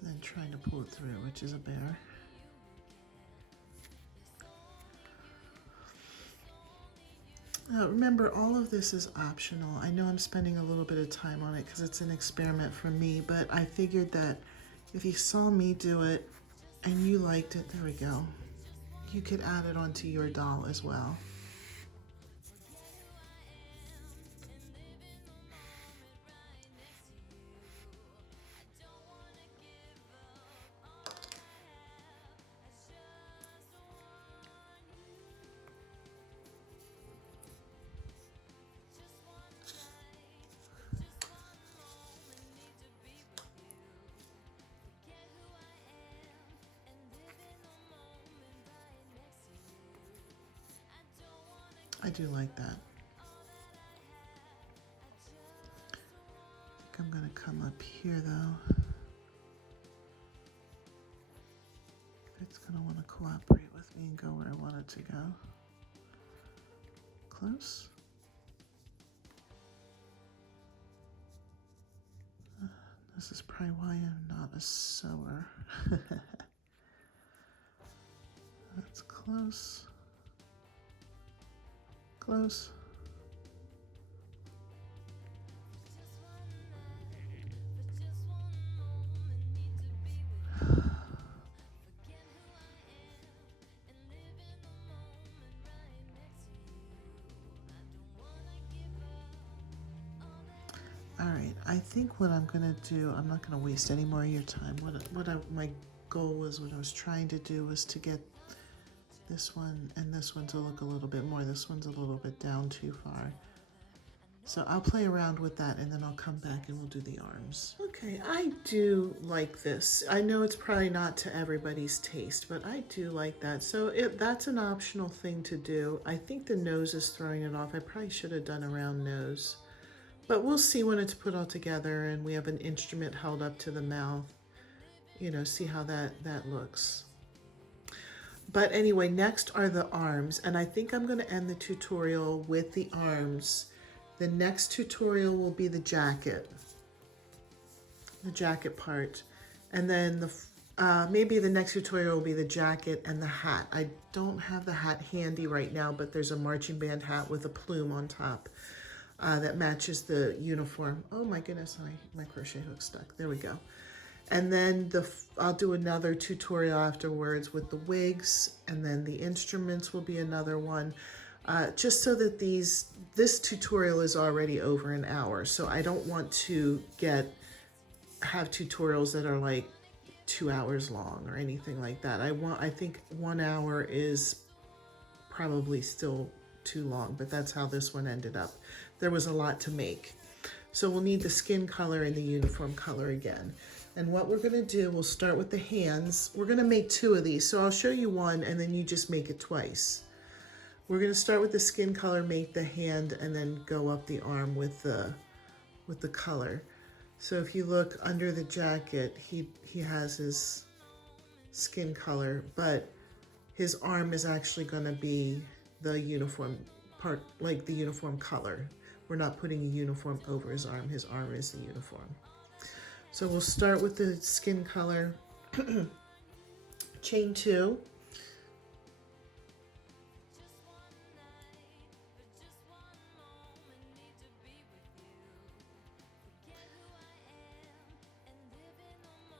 And then trying to pull it through, which is a bear. Remember, all of this is optional. I know I'm spending a little bit of time on it because it's an experiment for me, but I figured that if you saw me do it and you liked it, there we go, you could add it onto your doll as well. I do like that. I think I'm going to come up here though. It's going to want to cooperate with me and go where I want it to go. Close. This is probably why I'm not a sewer. That's close. Close. All right, I think what I'm gonna do, I'm not gonna waste any more of your time. My goal was, what I was trying to do was to get this one and this one to look a little bit more. This one's a little bit down too far. So I'll play around with that and then I'll come back and we'll do the arms. Okay, I do like this. I know it's probably not to everybody's taste, but I do like that. So that's an optional thing to do. I think the nose is throwing it off. I probably should have done a round nose. But we'll see when it's put all together and we have an instrument held up to the mouth. You know, see how that looks. But anyway, next are the arms. And I think I'm going to end the tutorial with the arms The next tutorial will be the jacket part. And then maybe the next tutorial will be the jacket and the hat. I don't have the hat handy right now, but there's a marching band hat with a plume on top that matches the uniform. Oh my goodness, my crochet hook stuck. There we go. And then I'll do another tutorial afterwards with the wigs, and then the instruments will be another one. Just so that this tutorial is already over an hour, so I don't want to have tutorials that are like 2 hours long or anything like that. I think 1 hour is probably still too long, but that's how this one ended up. There was a lot to make. So we'll need the skin color and the uniform color again. And what we're gonna do, we'll start with the hands. We're gonna make 2 of these, so I'll show you one and then you just make it twice. We're gonna start with the skin color, make the hand, and then go up the arm with the color. So if you look under the jacket, he has his skin color, but his arm is actually gonna be the uniform part, like the uniform color. We're not putting a uniform over his arm is the uniform. So we'll start with the skin color, chain 2.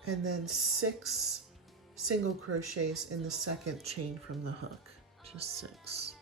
And then 6 single crochets in the second chain from the hook, just 6.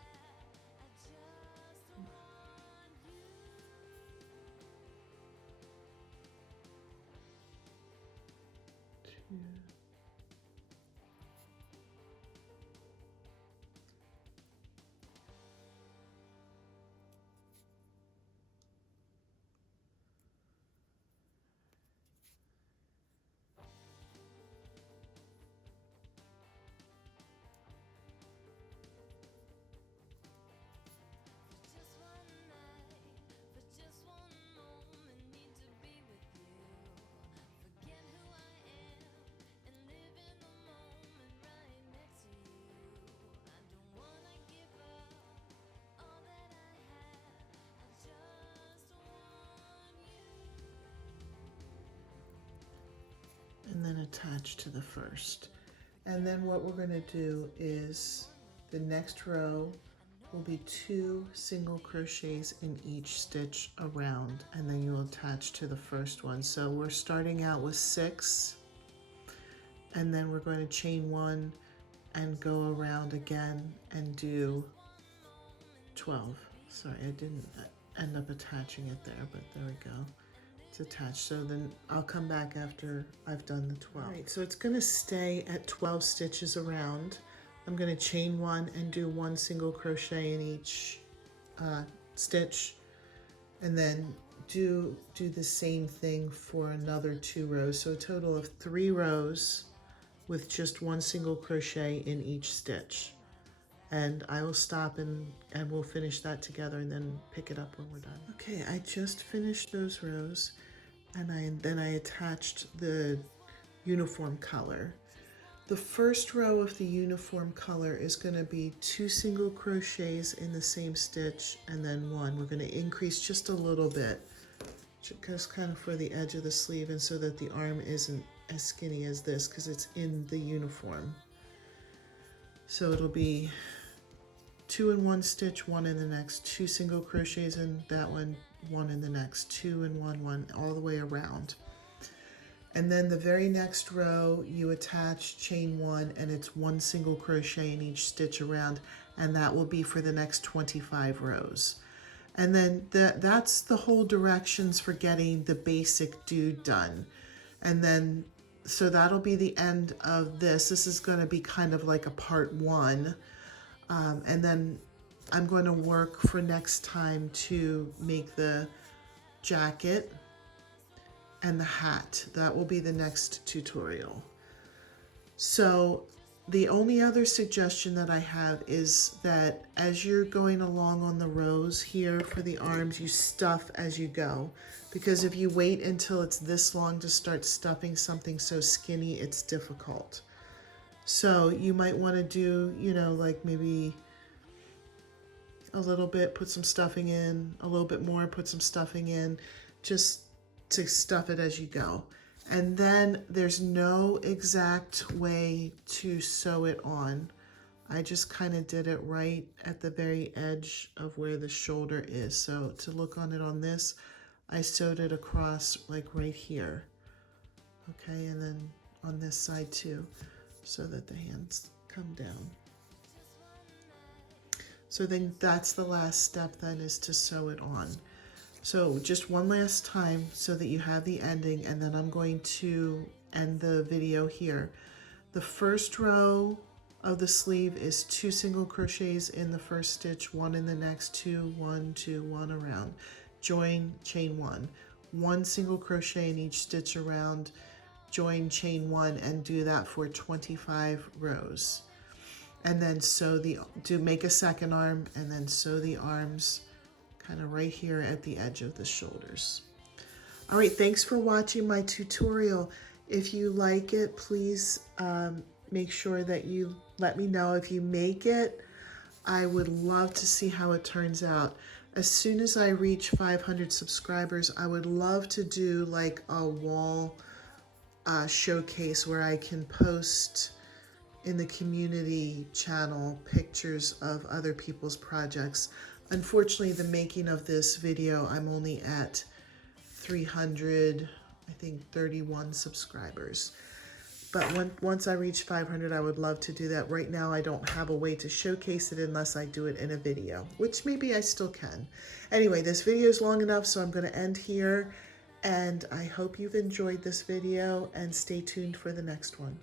And then attach to the first. And then what we're going to do is the next row will be 2 single crochets in each stitch around, and then you'll attach to the first one. So we're starting out with 6, and then we're going to chain 1 and go around again and do 12. Sorry, I didn't end up attaching it there, but there we go. Attached. So then I'll come back after I've done the 12. All right, so it's going to stay at 12 stitches around. I'm going to chain 1 and do 1 single crochet in each stitch, and then do the same thing for another 2 rows. So a total of 3 rows with just 1 single crochet in each stitch. And I will stop and we'll finish that together and then pick it up when we're done. Okay, I just finished those rows, and then I attached the uniform color. The first row of the uniform color is going to be 2 single crochets in the same stitch and then 1. We're going to increase just a little bit, just kind of for the edge of the sleeve, and so that the arm isn't as skinny as this because it's in the uniform. So it'll be 2 in one stitch, 1 in the next, 2 single crochets in that one, 1 in the next, 2 in one, 1 all the way around. And then the very next row you attach chain 1, and it's 1 single crochet in each stitch around, and that will be for the next 25 rows. And then that's the whole directions for getting the basic dude done. And then so that'll be the end of this. This is going to be kind of like a part 1. And then I'm going to work for next time to make the jacket and the hat. That will be the next tutorial. So the only other suggestion that I have is that as you're going along on the rows here for the arms, you stuff as you go. Because if you wait until it's this long to start stuffing something so skinny, it's difficult. So you might want to do, like maybe a little bit, put some stuffing in, a little bit more, put some stuffing in, just to stuff it as you go. And then there's no exact way to sew it on. I just kind of did it right at the very edge of where the shoulder is. So to look on it on this, I sewed it across like right here. Okay, and then on this side too, so that the hands come down. So then that's the last step then, is to sew it on. So just one last time so that you have the ending, and then I'm going to end the video here. The first row of the sleeve is 2 single crochets in the first stitch, 1 in the next, 2, 1, 2, 1 around. Join, chain 1. 1 single crochet in each stitch around, join, chain 1, and do that for 25 rows. And then sew make a second arm, and then sew the arms kind of right here at the edge of the shoulders. All right, thanks for watching my tutorial. If you like it, please make sure that you let me know if you make it. I would love to see how it turns out. As soon as I reach 500 subscribers, I would love to do like a wall showcase where I can post in the community channel pictures of other people's projects. Unfortunately, the making of this video, I'm only at 300, I think 31 subscribers. But once I reach 500, I would love to do that. Right now, I don't have a way to showcase it unless I do it in a video, which maybe I still can. Anyway, this video is long enough, so I'm going to end here. And I hope you've enjoyed this video, and stay tuned for the next one.